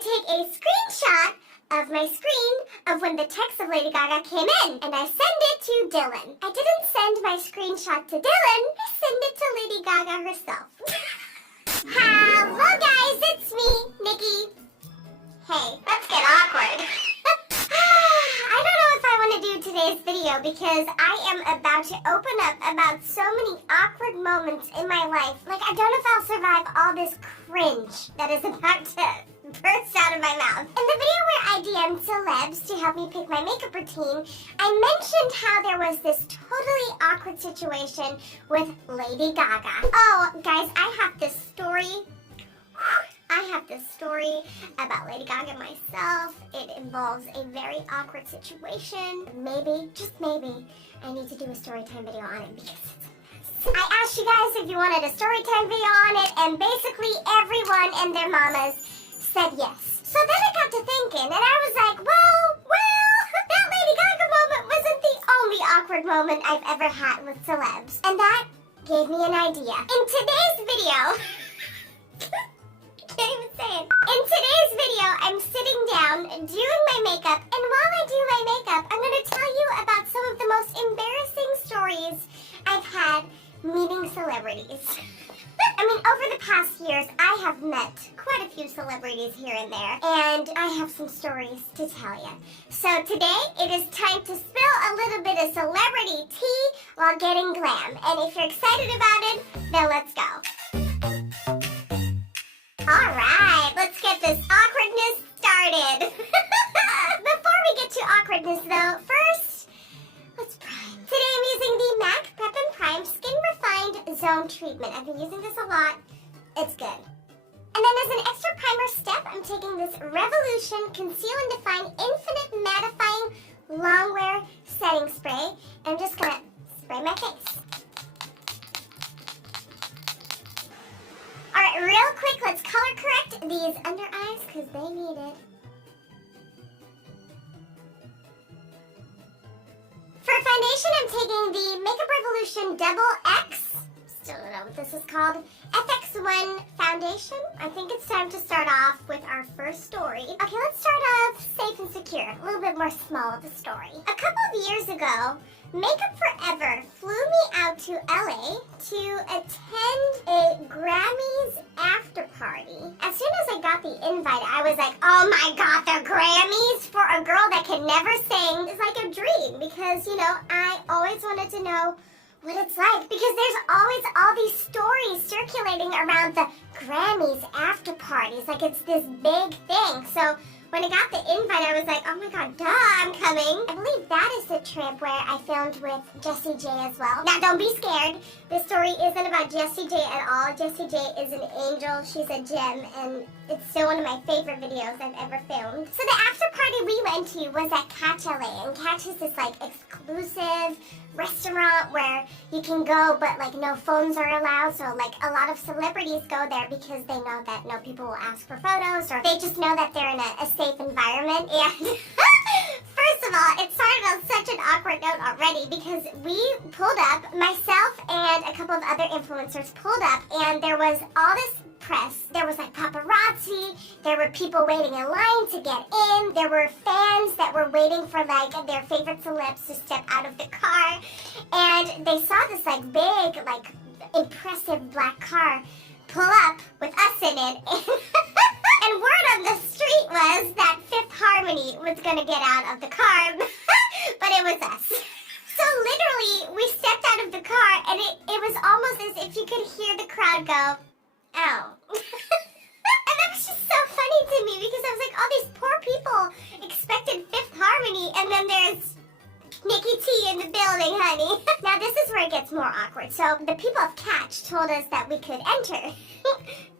take a screenshot of my screen of when the text of Lady Gaga came in, and I send it to Dylan. I didn't send my screenshot to Dylan, I send it to Lady Gaga herself. Hello guys, it's me, Nikki. Hey, let's get awkward. I don't know if I want to do today's video because I am about to open up about so many awkward moments in my life. Like, I don't know if I'll survive all this cringe that is about to burst out of my mouth. In the video where I DM'd celebs to help me pick my makeup routine, I mentioned how there was this totally awkward situation with Lady Gaga. Oh, guys, I have this story. I have this story about Lady Gaga myself. It involves a very awkward situation. Maybe, just maybe, I need to do a storytime video on it because it's a mess. I asked you guys if you wanted a storytime video on it, and basically everyone and their mamas said yes. So then I got to thinking, and I was like, well, that Lady Gaga moment wasn't the only awkward moment I've ever had with celebs. And that gave me an idea. In today's video, can't even say it. In today's video, I'm sitting down doing my makeup, and while I do my makeup, I'm going to tell you about some of the most embarrassing stories I've had meeting celebrities. I mean, over the past years, I have met quite a few celebrities here and there, and I have some stories to tell you. So today, it is time to spill a little bit of celebrity tea while getting glam. And if you're excited about it, then let's go. Alright, let's get this awkwardness started. Before we get to awkwardness though, first, let's prime. Today I'm using the MAC Prep and Prime Skin Refined Zone Treatment. I've been using this a lot. It's good. And then as an extra primer step, I'm taking this Revolution Conceal and Define Infinite Mattifying Longwear Setting Spray. I'm just gonna spray my face. Alright, real quick, let's color correct these under eyes because they need it. For foundation, I'm taking the Makeup Revolution Double X, still don't know what this is called, FX1 foundation. I think it's time to start off with our first story. Okay, let's start off safe and secure, a little bit more small of a story. A couple of years ago, Makeup Forever flew me out to LA to attend a Grammys after party. As soon as I got the invite, I was like, oh my god, the Grammys for a girl that can never sing is like a dream because, you know, I always wanted to know what it's like because there's always all these stories circulating around the Grammys after parties. Like it's this big thing. So when I got the invite, I was like, oh my god, duh, I'm coming. I believe that is the trip where I filmed with Jessie J as well. Now, don't be scared. This story isn't about Jessie J at all. Jessie J is an angel. She's a gem, and it's still one of my favorite videos I've ever filmed. So the after party we went to was at Catch LA, and Catch is this like exclusive restaurant where you can go but like no phones are allowed, so like a lot of celebrities go there because they know that no people will ask for photos or they just know that they're in a safe environment. And first of all, it started on such an awkward note already because we pulled up, myself and a couple of other influencers pulled up, and there was all this press. There was like paparazzi, there were people waiting in line to get in, there were fans that were waiting for like their favorite celebs to step out of the car, and they saw this like big, like impressive black car pull up with us in it, and word on the street was that Fifth Harmony was gonna get out of the car, but it was us. So literally, we stepped out of the car, and it was almost as if you could hear the crowd go, ow. And that was just so funny to me because I was like, all these poor people expected Fifth Harmony, and then there's Nikkie T in the building, honey. Now this is where it gets more awkward. So the people of Catch told us that we could enter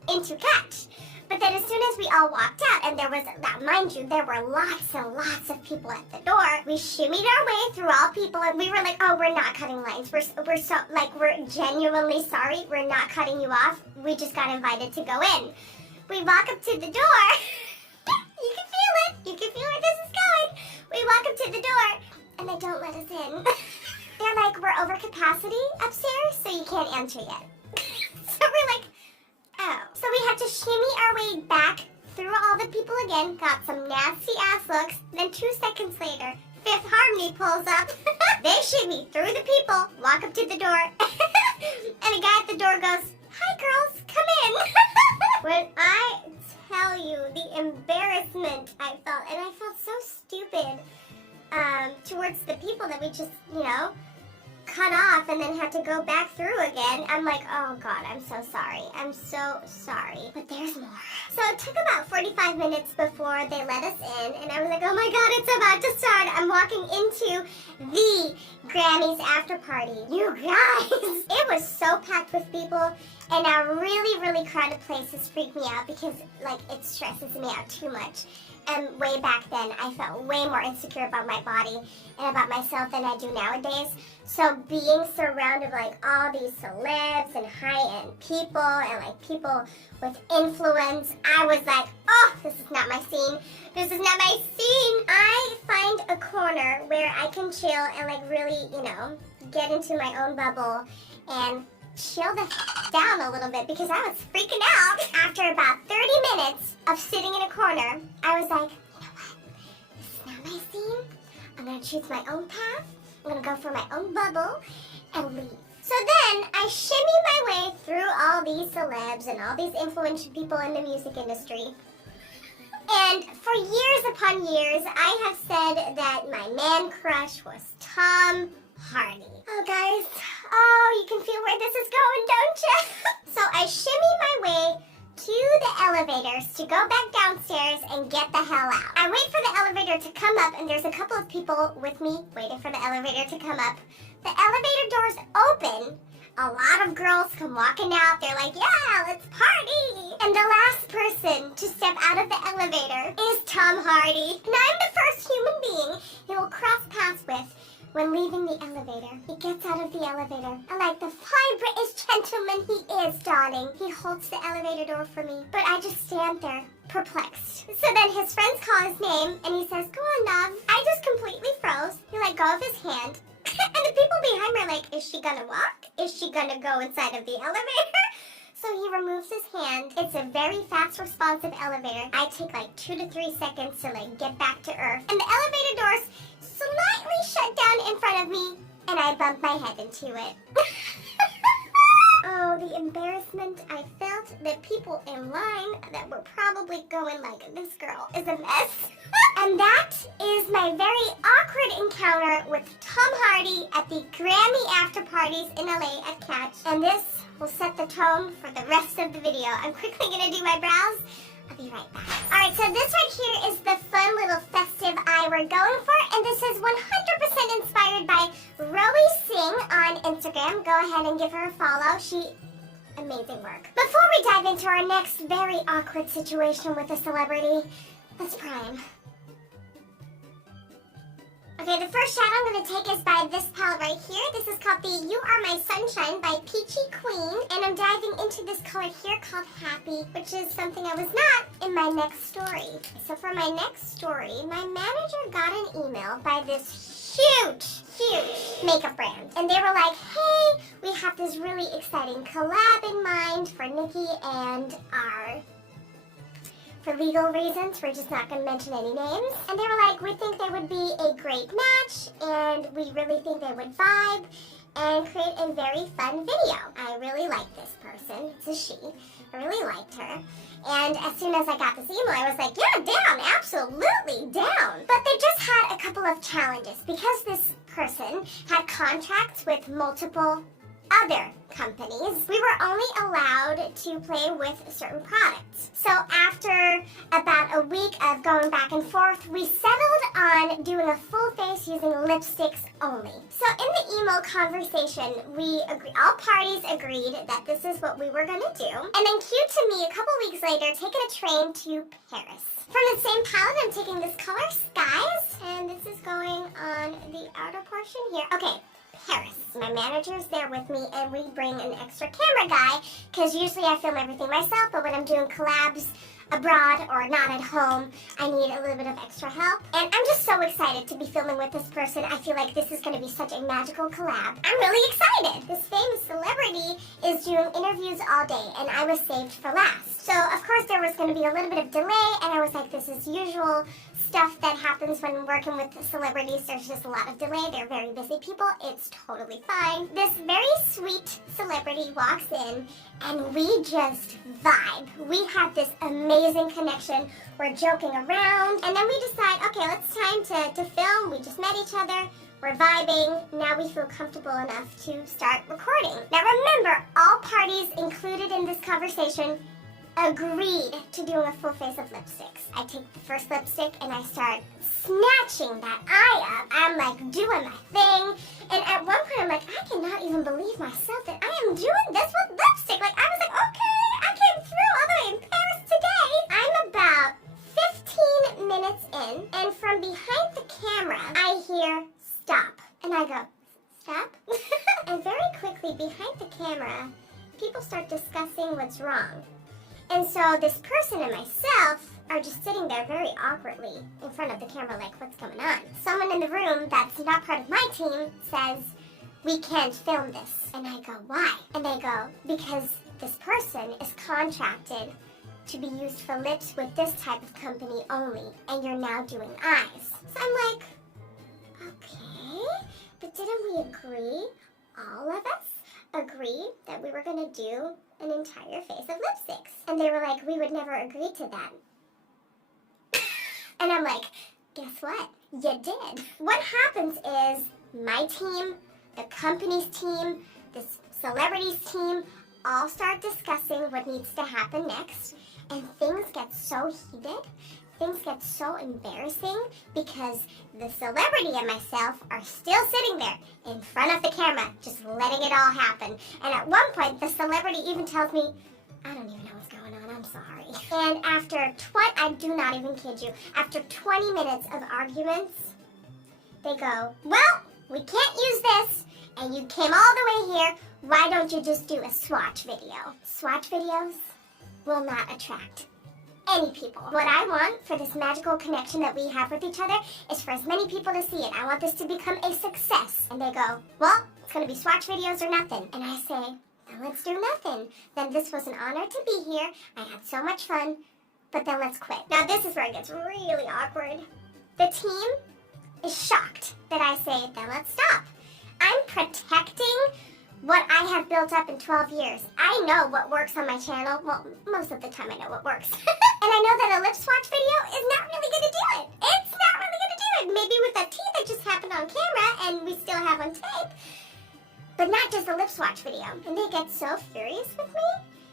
into Catch. But then as soon as we all walked out, and there was, mind you, there were lots and lots of people at the door, we shimmied our way through all people, and we were like, oh, we're not cutting lines. We're so, like, we're genuinely sorry. We're not cutting you off. We just got invited to go in. We walk up to the door. You can feel it. You can feel where this is going. We walk up to the door, and they don't let us in. They're like, we're over capacity upstairs, so you can't enter yet. So we're like, oh. So we had to shimmy our way back through all the people again, got some nasty ass looks, then 2 seconds later, Fifth Harmony pulls up. They shimmy through the people, walk up to the door, and a guy at the door goes, "Hi girls, come in." When I tell you the embarrassment I felt, and I felt so stupid towards the people that we just, cut off and then had to go back through again. I'm like, oh God, I'm so sorry. I'm so sorry. But there's more. So it took about 45 minutes before they let us in, and I was like, oh my God, it's about to start. I'm walking into the Grammys after party. You guys, it was so packed with people, and a really, really crowded places freak me out because, it stresses me out too much. And way back then, I felt way more insecure about my body and about myself than I do nowadays. So being surrounded by all these celebs and high-end people and people with influence, I was like, oh, this is not my scene. This is not my scene. I find a corner where I can chill and really, get into my own bubble and chill the down a little bit because I was freaking out. After about 30 minutes of sitting in a corner, I was like, you know what? This is not my scene. I'm going to choose my own path. I'm going to go for my own bubble and leave. So then I shimmy my way through all these celebs and all these influential people in the music industry. And for years upon years, I have said that my man crush was Tom Hardy. Oh guys, you can feel where this is going, don't you? So I shimmy my way to the elevators to go back downstairs and get the hell out. I wait for the elevator to come up, and there's a couple of people with me waiting for the elevator to come up. The elevator doors open. A lot of girls come walking out. They're like, yeah, let's party. And the last person to step out of the elevator is Tom Hardy. And I'm the first human being he will cross paths with when leaving the elevator. He gets out of the elevator, and like the fine British gentleman he is, darling, he holds the elevator door for me. But I just stand there, perplexed. So then his friends call his name, and he says, go on, love. I just completely froze. He let go of his hand. And the people behind me are like, is she gonna walk? Is she gonna go inside of the elevator? So he removes his hand. It's a very fast, responsive elevator. I take 2 to 3 seconds to get back to earth. And the elevator doors slightly shut down in front of me, and I bump my head into it. Oh, the embarrassment I felt. The people in line that were probably going this girl is a mess. And that is my very awkward encounter with Tom Hardy at the Grammy after parties in LA at Catch. And this will set the tone for the rest of the video. I'm quickly going to do my brows. I'll be right back. Alright, so this right here is the fun little festive eye we're going for, and this is 100% inspired by Rowie Singh on Instagram. Go ahead and give her a follow. Amazing work. Before we dive into our next very awkward situation with a celebrity, let's prime. Okay, the first shot I'm going to take is by this palette right here. This is called the You Are My Sunshine by Peachy Queen. And I'm diving into this color here called Happy, which is something I was not in my next story. So for my next story, my manager got an email by this huge makeup brand. And they were like, hey, we have this really exciting collab in mind for Nikki and our... For legal reasons, we're just not going to mention any names. And they were like, we think they would be a great match, and we really think they would vibe and create a very fun video. I really like this person. It's a she. I really liked her. And as soon as I got this email, I was like, yeah, down, absolutely down. But they just had a couple of challenges because this person had contracts with multiple other companies. We were only allowed to play with certain products. So after about a week of going back and forth, we settled on doing a full face using lipsticks only. So in the email conversation, all parties agreed that this is what we were gonna do. And then cute to me, a couple weeks later, taking a train to Paris. From the same palette, I'm taking this color Skies, and this is going on the outer portion here. Okay. Paris. My manager's there with me, and we bring an extra camera guy because usually I film everything myself, but when I'm doing collabs, abroad or not at home. I need a little bit of extra help. And I'm just so excited to be filming with this person. I feel like this is going to be such a magical collab. I'm really excited. This famous celebrity is doing interviews all day, and I was saved for last. So, of course, there was going to be a little bit of delay, and I was like, this is usual stuff that happens when working with celebrities. There's just a lot of delay. They're very busy people. It's totally fine. This very sweet celebrity walks in, and we just vibe. We have this amazing connection. We're joking around, and then we decide, okay, it's time to film. We just met each other. We're vibing. Now we feel comfortable enough to start recording. Now remember, all parties included in this conversation agreed to doing a full face of lipsticks. I take the first lipstick and I start snatching that eye up. I'm like doing my thing. And at one point I'm like, I cannot even believe myself that I am doing this with lipstick. Like I was like, okay, I came through all the way in Paris today. I'm about 15 minutes in, and from behind the camera, I hear stop. And I go, stop? And very quickly behind the camera, people start discussing what's wrong. And so this person and myself are just sitting there very awkwardly in front of the camera like, what's going on? Someone in the room that's not part of my team says, we can't film this. And I go, why? And they go, because this person is contracted to be used for lips with this type of company only, and you're now doing eyes. So I'm like, okay, but didn't we agree, all of us agreed that we were going to do an entire face of lipsticks? And they were like, we would never agree to that. And I'm like, guess what? You did. What happens is my team, the company's team, this celebrity's team, all start discussing what needs to happen next, and things get so heated. Things get so embarrassing because the celebrity and myself are still sitting there in front of the camera, just letting it all happen. And at one point, the celebrity even tells me, I don't even know what's going on, I'm sorry. And after I do not even kid you, after 20 minutes of arguments, they go, well, we can't use this, and you came all the way here, why don't you just do a swatch video? Swatch videos will not attract any people. What I want for this magical connection that we have with each other is for as many people to see it. I want this to become a success. And they go, well, it's going to be swatch videos or nothing. And I say, then let's do nothing. Then this was an honor to be here. I had so much fun, but then let's quit. Now this is where it gets really awkward. The team is shocked that I say, then let's stop. I'm protecting what I have built up in 12 years. I know what works on my channel. Well, most of the time I know what works. And I know that a lip swatch video is not really going to do it. It's not really going to do it. Maybe with that tea that just happened on camera and we still have on tape. But not just a lip swatch video. And they get so furious with me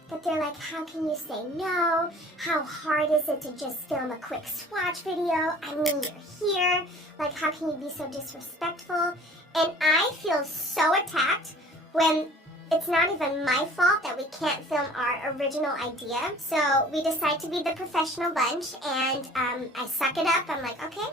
that they're like, how can you say no? How hard is it to just film a quick swatch video? I mean, you're here. Like, how can you be so disrespectful? And I feel so attacked when it's not even my fault that we can't film our original idea. So we decide to be the professional bunch, and I suck it up. I'm like, okay,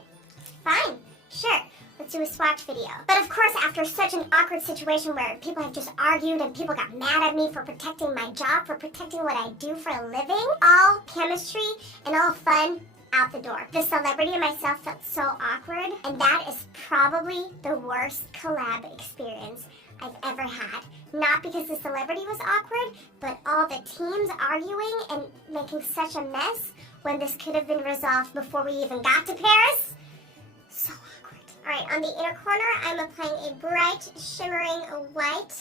fine, sure, let's do a swatch video. But of course, after such an awkward situation where people have just argued and people got mad at me for protecting my job, for protecting what I do for a living, all chemistry and all fun out the door. The celebrity and myself felt so awkward, and that is probably the worst collab experience I've ever had. Not because the celebrity was awkward, but all the teams arguing and making such a mess when this could have been resolved before we even got to Paris. So awkward. Alright, on the inner corner, I'm applying a bright, shimmering white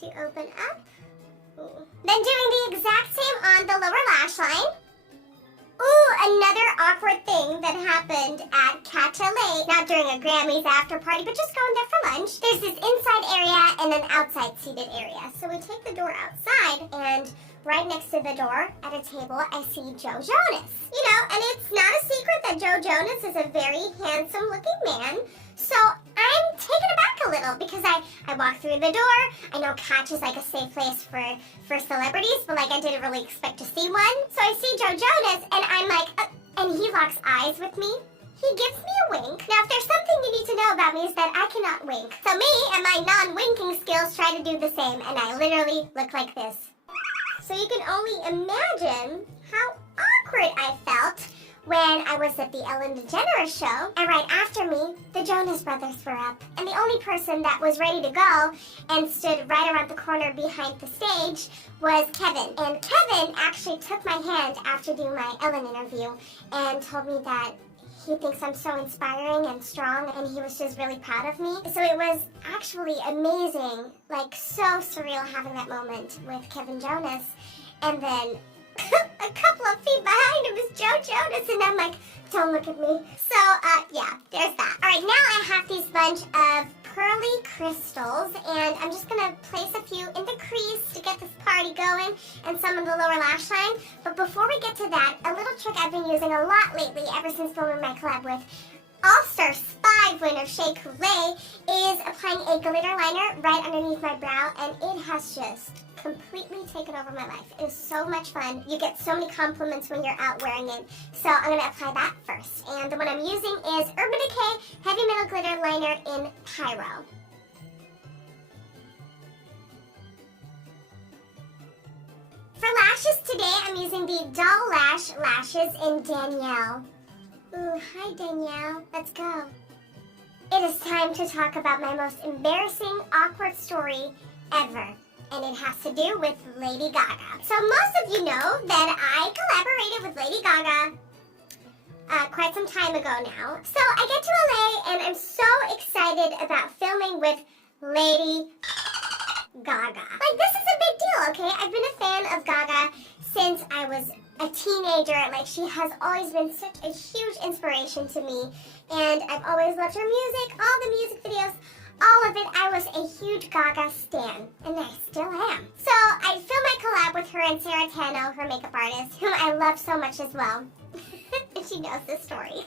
to open up. Ooh. Then doing the exact same on the lower lash line. Ooh, another awkward thing that happened at Catch-A-Late, not during a Grammys after party, but just going there for lunch. There's this inside area and an outside seated area. So we take the door outside, and right next to the door at a table, I see Joe Jonas. You know, and it's not a secret that Joe Jonas is a very handsome looking man. So I'm taken aback a little because I walk through the door. I know Catch is like a safe place for celebrities, but like I didn't really expect to see one. So I see Joe Jonas and I'm like, and he locks eyes with me. He gives me a wink. Now if there's something you need to know about me is that I cannot wink. So me and my non-winking skills try to do the same, and I literally look like this. So you can only imagine how awkward awkward I felt when I was at the Ellen DeGeneres show, and right after me, the Jonas Brothers were up. And the only person that was ready to go and stood right around the corner behind the stage was Kevin. And Kevin actually took my hand after doing my Ellen interview and told me that he thinks I'm so inspiring and strong, and he was just really proud of me. So it was actually amazing, like so surreal having that moment with Kevin Jonas. And then a couple of feet behind him is Joe Jonas, and I'm like, don't look at me. So, yeah, there's that. All right, now I have these bunch of pearly crystals, and I'm just gonna place a few in the crease to get this party going, and some in the lower lash line. But before we get to that, a little trick I've been using a lot lately, ever since filming my collab with All-Star Spy winner Shea Coulee, is applying a glitter liner right underneath my brow, and it has just completely taken over my life. It is so much fun. You get so many compliments when you're out wearing it. So I'm going to apply that first. And the one I'm using is Urban Decay Heavy Metal Glitter Liner in Pyro. For lashes today, I'm using the Doll Lash lashes in Danielle. Ooh, hi Danielle. Let's go. It is time to talk about my most embarrassing, awkward story ever. And it has to do with Lady Gaga. So most of you know that I collaborated with Lady Gaga quite some time ago now. So I get to LA and I'm so excited about filming with Lady Gaga. Like, this is a big deal, okay? I've been a fan of Gaga since I was a teenager. Like, she has always been such a huge inspiration to me. And I've always loved her music, all the music videos, all of it. I was a huge Gaga stan, and I still am. So I filmed my collab with her and Sarah Tano, her makeup artist, whom I love so much as well. And she knows this story.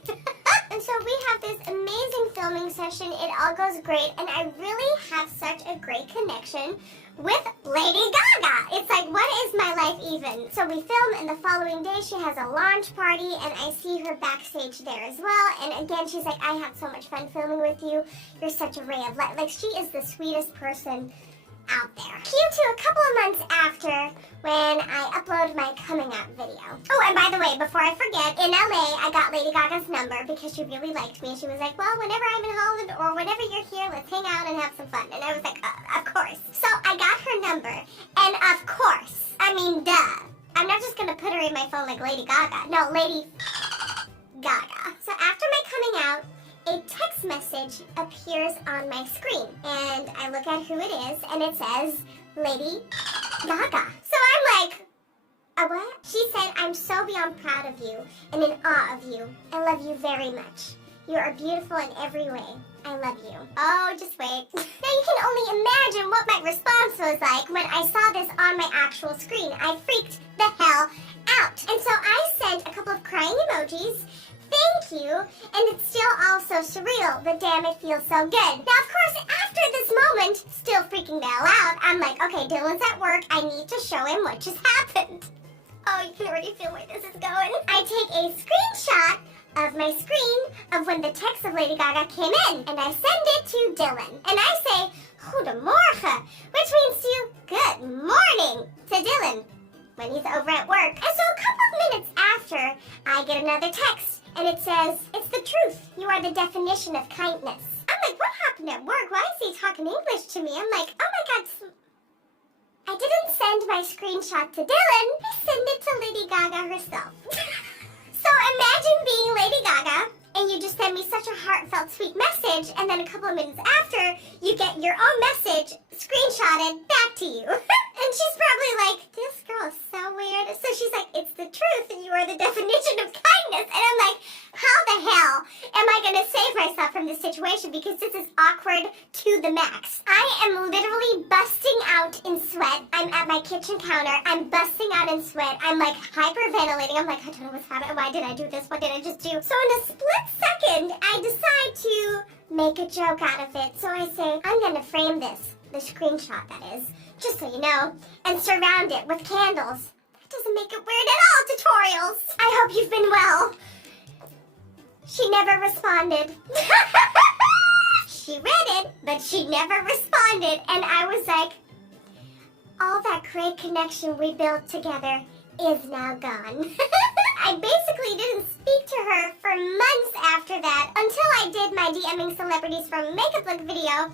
And so we have this amazing filming session. It all goes great, and I really have such a great connection with Lady Gaga. It's like, what is my life even? So we film, and the following day she has a launch party, and I see her backstage there as well. And again, she's like, I had so much fun filming with you. You're such a ray of light. Like, she is the sweetest person out there. Cue to a couple of months after, when I upload my coming out video. Oh, and by the way, before I forget, in LA, I got Lady Gaga's number because she really liked me. She was like, well, whenever I'm in Holland or whenever you're here, let's hang out and have some fun. And I was like, of course. So I got her number, and of course, I mean, duh. I'm not just gonna put her in my phone like Lady Gaga. No, Lady Gaga. So after my coming out, a text message appears on my screen, and I look at who it is, and it says, Lady Gaga. So I'm like, a what? She said, I'm so beyond proud of you and in awe of you. I love you very much. You are beautiful in every way. I love you. Oh, just wait. Now you can only imagine what my response was like when I saw this on my actual screen. I freaked the hell out. And so I sent a couple of crying emojis. Thank you, and it's still all so surreal, but damn, it feels so good. Now, of course, after this moment, still freaking the hell out, I'm like, okay, Dylan's at work, I need to show him what just happened. Oh, you can already feel where this is going. I take a screenshot of my screen of when the text of Lady Gaga came in, and I send it to Dylan. And I say, Goedemorgen, which means to good morning to Dylan when he's over at work. And so a couple of minutes after, I get another text. And it says, it's the truth. You are the definition of kindness. I'm like, what happened at work? Why is he talking English to me? I'm like, oh my God. I didn't send my screenshot to Dylan. I sent it to Lady Gaga herself. So imagine being Lady Gaga, and you just send me such a heartfelt, sweet message, and then a couple of minutes after, you get your own message screenshotted back to you. And she's probably like, this girl is so weird. So she's like, it's the truth, and you are the definition of kindness. And I'm like, how the hell am I going to save myself from this situation? Because this is awkward to the max. I am literally busting out in sweat. I'm at my kitchen counter. I'm busting out in sweat. I'm like hyperventilating. I'm like, I don't know what's happening. Why did I do this? What did I just do? So in a split second, I decide to make a joke out of it. So I say, I'm going to frame this, the screenshot that is, just so you know, and surround it with candles. That doesn't make it weird at all, Tutorials. I hope you've been well. She never responded. She read it, but she never responded. And I was like, all that great connection we built together is now gone. I basically didn't speak to her for months after that until I did my DMing celebrities from Makeup Look video.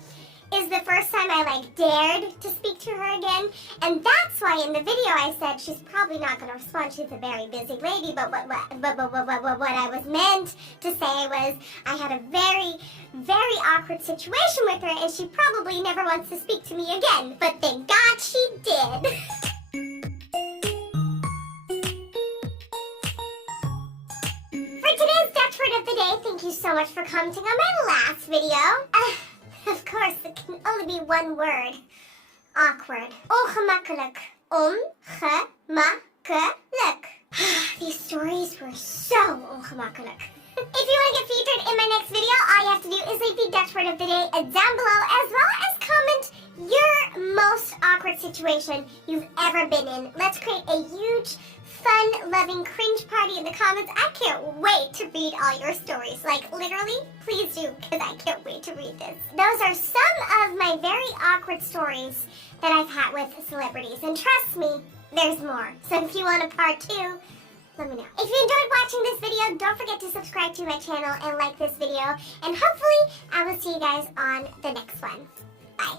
Is the first time I dared to speak to her again, and that's why in the video I said she's probably not going to respond. She's a very busy lady, but what I was meant to say was I had a very, very awkward situation with her, and she probably never wants to speak to me again. But thank God she did. For today's Dutch word of the day, thank you so much for commenting on my last video. Of course, it can only be one word. Awkward. Ongemakkelijk. Ongemakkelijk. These stories were so ongemakkelijk. If you want to get featured in my next video, all you have to do is leave the Dutch word of the day down below, as well as comment your most awkward situation you've ever been in. Let's create a huge, fun-loving cringe party in the comments. I can't wait to read all your stories. Literally, please do, because I can't wait to read this. Those are some of my very awkward stories that I've had with celebrities. And trust me, there's more. So if you want a part 2, let me know. If you enjoyed watching this video, don't forget to subscribe to my channel and like this video. And hopefully, I will see you guys on the next one. Bye.